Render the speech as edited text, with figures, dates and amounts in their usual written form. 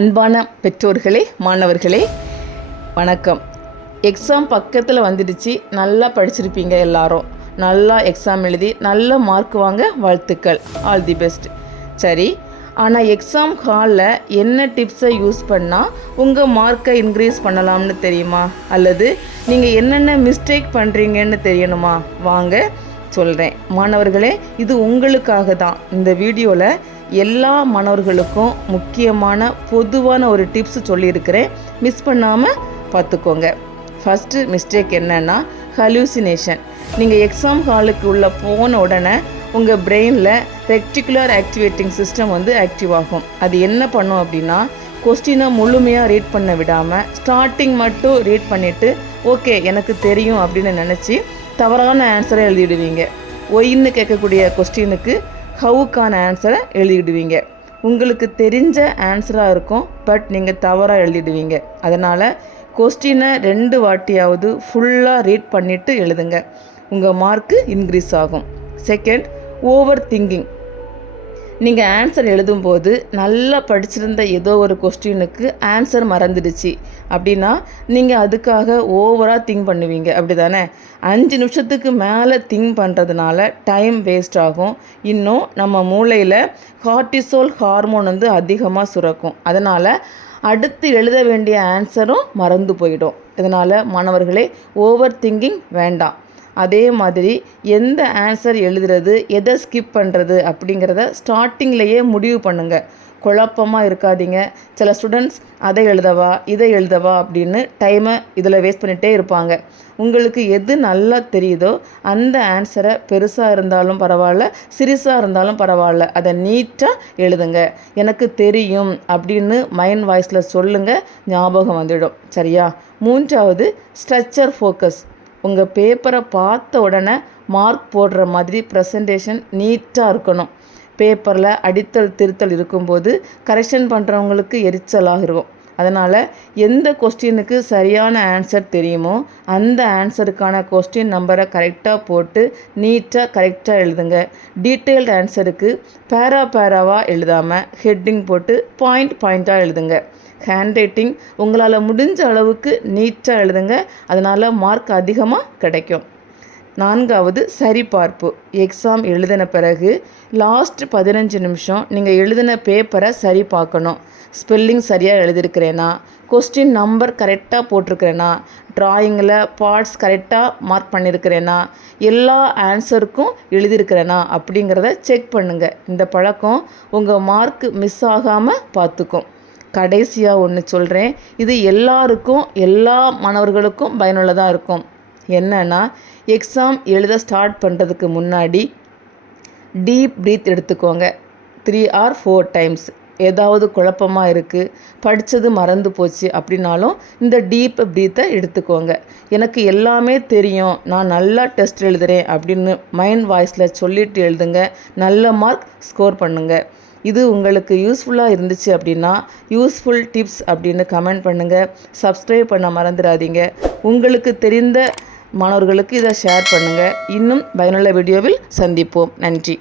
அன்பான பெற்றோர்களே, மாணவர்களே வணக்கம். எக்ஸாம் பக்கத்தில் வந்துடுச்சு. நல்லா படிச்சிருப்பீங்க எல்லாரும். நல்லா எக்ஸாம் எழுதி நல்ல மார்க் வாங்க வாழ்த்துக்கள். All the best. சரி, ஆனால் எக்ஸாம் ஹாலில் என்ன டிப்ஸை யூஸ் பண்ணால் உங்கள் மார்க்கை இன்க்ரீஸ் பண்ணலாம்னு தெரியுமா? அல்லது நீங்கள் என்னென்ன மிஸ்டேக் பண்ணுறீங்கன்னு தெரியணுமா? வாங்க சொல்கிறேன். மாணவர்களே, இது உங்களுக்காக தான். இந்த வீடியோவில் எல்லா மாணவர்களுக்கும் முக்கியமான பொதுவான ஒரு டிப்ஸ் சொல்லியிருக்கிறேன். மிஸ் பண்ணாமல் பார்த்துக்கோங்க. ஃபஸ்ட்டு மிஸ்டேக் என்னென்னா ஹலூசினேஷன். நீங்கள் எக்ஸாம் ஹாலுக்கு உள்ளே போன உடனே உங்கள் பிரெயினில் ரெக்டிகுலர் ஆக்டிவேட்டிங் சிஸ்டம் ஆக்டிவ் ஆகும். அது என்ன பண்ணும் அப்படின்னா, கொஸ்டினை முழுமையாக ரீட் பண்ண விடாமல் ஸ்டார்டிங் மட்டும் ரீட் பண்ணிவிட்டு ஓகே எனக்கு தெரியும் அப்படின்னு நினச்சி தவறான ஆன்சரை எழுதிடுவீங்க. ஒயின்னு கேட்கக்கூடிய கொஸ்டினுக்கு ஹவுக்கான ஆன்சரை எழுதிடுவீங்க. உங்களுக்கு தெரிஞ்ச ஆன்சராக இருக்கும், பட் நீங்கள் தவறாக எழுதிடுவீங்க. அதனால் கொஸ்டினை 2 வாட்டியாவது ஃபுல்லாக ரீட் பண்ணிவிட்டு எழுதுங்க. உங்கள் மார்க்கு இன்க்ரீஸ் ஆகும். Second, over thinking. நீங்கள் ஆன்சர் எழுதும்போது நல்லா படிச்சிருந்த ஏதோ ஒரு கொஸ்டினுக்கு ஆன்சர் மறந்துடுச்சு அப்படின்னா நீங்கள் அதுக்காக ஓவராக திங்க் பண்ணுவீங்க, அப்படி தானே? 5 நிமிஷத்துக்கு மேலே திங்க் பண்ணுறதுனால டைம் வேஸ்ட் ஆகும். இன்னும் நம்ம மூளையில் கார்டிசோல் ஹார்மோன் அதிகமாக சுரக்கும். அதனால் அடுத்து எழுத வேண்டிய ஆன்சரும் மறந்து போயிடும். இதனால் மாணவர்களே, ஓவர் திங்கிங் வேண்டாம். அதே மாதிரி எந்த ஆன்சர் எழுதுறது, எதை ஸ்கிப் பண்ணுறது அப்படிங்கிறத ஸ்டார்டிங்லேயே முடிவு பண்ணுங்கள். குழப்பமாக இருக்காதீங்க. சில ஸ்டூடெண்ட்ஸ் அதை எழுதவா இதை எழுதவா அப்படின்னு டைமை இதில் வேஸ்ட் பண்ணிகிட்டே இருப்பாங்க. உங்களுக்கு எது நல்லா தெரியுதோ அந்த ஆன்சரை பெருசாக இருந்தாலும் பரவாயில்ல, சிறுசாக இருந்தாலும் பரவாயில்ல, அதை நீட்டாக எழுதுங்க. எனக்கு தெரியும் அப்படின்னு மைண்ட் வாய்ஸில் சொல்லுங்கள், ஞாபகம் வந்துடும். சரியா? மூன்றாவது, ஸ்ட்ரக்சர் ஃபோக்கஸ். உங்கள் பேப்பரை பார்த்த உடனே மார்க் போடுற மாதிரி ப்ரெசன்டேஷன் நீட்டாக இருக்கணும். பேப்பரில் அடித்தல் திருத்தல் இருக்கும்போது கரெக்ஷன் பண்ணுறவங்களுக்கு எரிச்சலாக இருக்கும். அதனால் எந்த கொஸ்டினுக்கு சரியான ஆன்சர் தெரியுமோ அந்த ஆன்சருக்கான கொஸ்டின் நம்பரை கரெக்டாக போட்டு நீட்டாக கரெக்டாக எழுதுங்க. டீட்டெயில்டு ஆன்சருக்கு பேராவாக எழுதாமல் ஹெட்டிங் போட்டு பாயிண்ட்டாக எழுதுங்க. ஹேண்ட் ரைட்டிங் உங்களால் முடிஞ்ச அளவுக்கு நீட்டாக எழுதுங்க. அதனால் மார்க் அதிகமாக கிடைக்கும். 4வது, சரிபார்ப்பு. எக்ஸாம் எழுதின பிறகு லாஸ்ட் 15 நிமிஷம் நீங்கள் எழுதின பேப்பரை சரி பார்க்கணும். ஸ்பெல்லிங் சரியாக எழுதியிருக்கிறேனா, கொஸ்டின் நம்பர் கரெக்டாக போட்டிருக்கிறேனா, ட்ராயிங்கில் பார்ட்ஸ் கரெக்டாக மார்க் பண்ணியிருக்கிறேனா, எல்லா ஆன்சருக்கும் எழுதியிருக்கிறேனா அப்படிங்கிறத செக் பண்ணுங்கள். இந்த பழக்கம் உங்கள் மார்க் மிஸ் ஆகாமல் பார்த்துக்கும். கடைசியாக ஒன்று சொல்கிறேன், இது எல்லாருக்கும் எல்லா மாணவர்களுக்கும் பயனுள்ளதாக இருக்கும். என்னன்னா, எக்ஸாம் எழுத ஸ்டார்ட் பண்ணுறதுக்கு முன்னாடி டீப் ப்ரீத் எடுத்துக்கோங்க. 3 or 4 times. ஏதாவது குழப்பமாக இருக்குது, படித்தது மறந்து போச்சு அப்படின்னாலும் இந்த டீப் ப்ரீத்தை எடுத்துக்கோங்க. எனக்கு எல்லாமே தெரியும், நான் நல்லா டெஸ்ட் எழுதுகிறேன் அப்படின்னு மைண்ட் வாய்ஸில் சொல்லிட்டு எழுதுங்க. நல்ல மார்க் ஸ்கோர் பண்ணுங்கள். இது உங்களுக்கு யூஸ்ஃபுல்லாக இருந்துச்சு அப்படின்னா யூஸ்ஃபுல் டிப்ஸ் அப்படின்னு கமெண்ட் பண்ணுங்கள். சப்ஸ்கிரைப் பண்ண மறந்துடாதீங்க. உங்களுக்கு தெரிந்த மாணவர்களுக்கு இதை ஷேர் பண்ணுங்கள். இன்னும் பயனுள்ள வீடியோவில் சந்திப்போம். நன்றி.